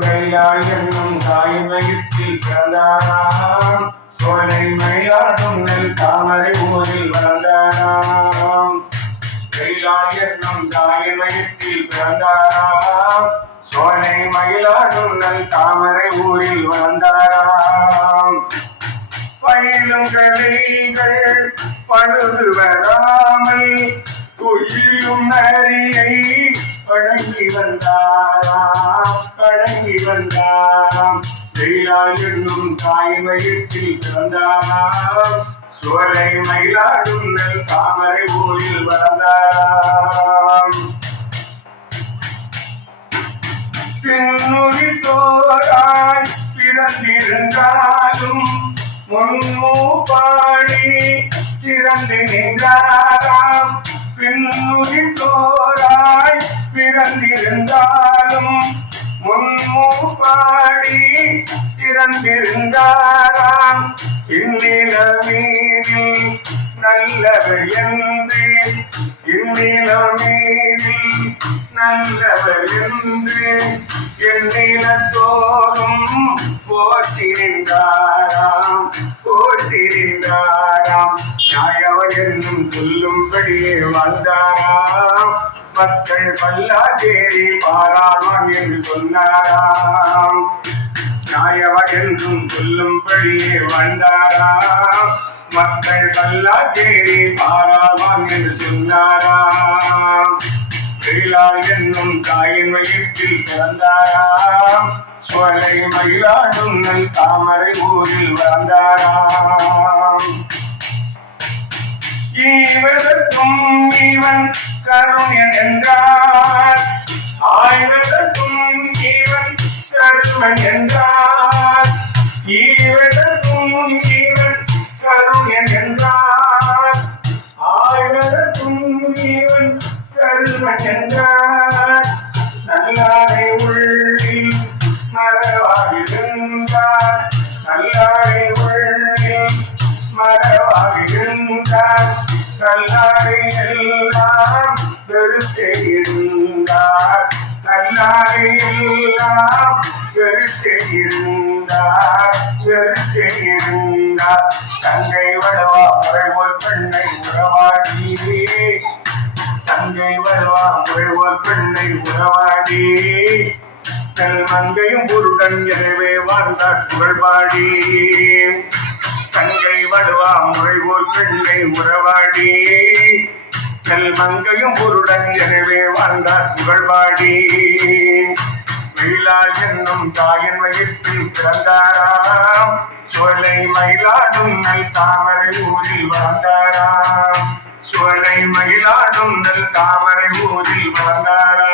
கையாள் என்னும் தாய் வயிற்றில் பிறந்தாராம். சோலை மயிலாடும் நெல் தாமரை ஊரில் வளர்ந்தாராம். கையாள் என்னும் தாய் வயிற்றில் பிறந்தாராம். சோலை மயிலாடும் நெல் தாமரை ஊரில் வளர்ந்தாராம். பயிலும் கலைகள் பழுது வராமல் துயிலும் நரியை வழங்கி வந்தாராம். வெயிலால் என்னும் தாய் பிறந்தாராம். சோலை மயிலாடும் நல் தாமரை ஊரில் வளர்ந்தாராம். பின்னுரி தோராய் பிறந்திருந்தாலும் முன்மூ பாடி திறந்து நின்றாராம். பின்னுரி தோராய் பிறந்திருந்தாலும் முன்மூ பாடி திறந்திருந்தாராம் இந்நிலமீதி நல்லவர் என்று இந்நிலமீனில் நல்லவர் என்று எண்ணினத்தோறும் போற்றிருந்தாராம் போற்றிருந்தாராம் நியாயவர் என்னும் சொல்லும்படியே வாழ்ந்தாராம். மக்கள் பல்லாதேரி பாராளாம் என்று சொன்னாராம். நாயவர் என்றும் சொல்லும்படியே வந்தாராம். மக்கள் பல்லாதேரி பாராளாம் என்று சொன்னாராம். வேளாள் என்னும் தாயின் வயிற்றில் பிறந்தாராம். சோலை மயிலாடும் தாமரை ஊரில் வந்தாராம் ஆய்வதற்கும் இவன் கருணன் என்றார். ஆய்வதற்கும் இவன் கருணன் என்றார். ஈவதற்கும் இவன் கருணன் என்றார். ஆய்வதற்கும் இவன் கருணன் என்றார். நல்லாரை இருந்தார் வெறுத்தே இருந்தார் தங்கை வளவா முறைவோல் பெண்ணை உறவாடியே. தங்கை வருவா முறைவோல் பெண்ணை உறவாடி நல் மங்கையும் பொருடன் எனவே வாழ்ந்தார் புகழ்பாடி. தங்கை வருவா முறைவோல் பெண்ணை உறவாடி நல் மங்கையும் பொருடன் எனவே வாழ்ந்தார் புகழ்பாடி. வெயிலால் என்னும் தாயின் வயிற்றில் பிறந்தாராம். சோலை மயிலாடும் நல் தாமரை ஊரில் வளர்ந்தாராம் சோலை மயிலாடும் நல் தாமரை ஊரில் வளர்ந்தாராம்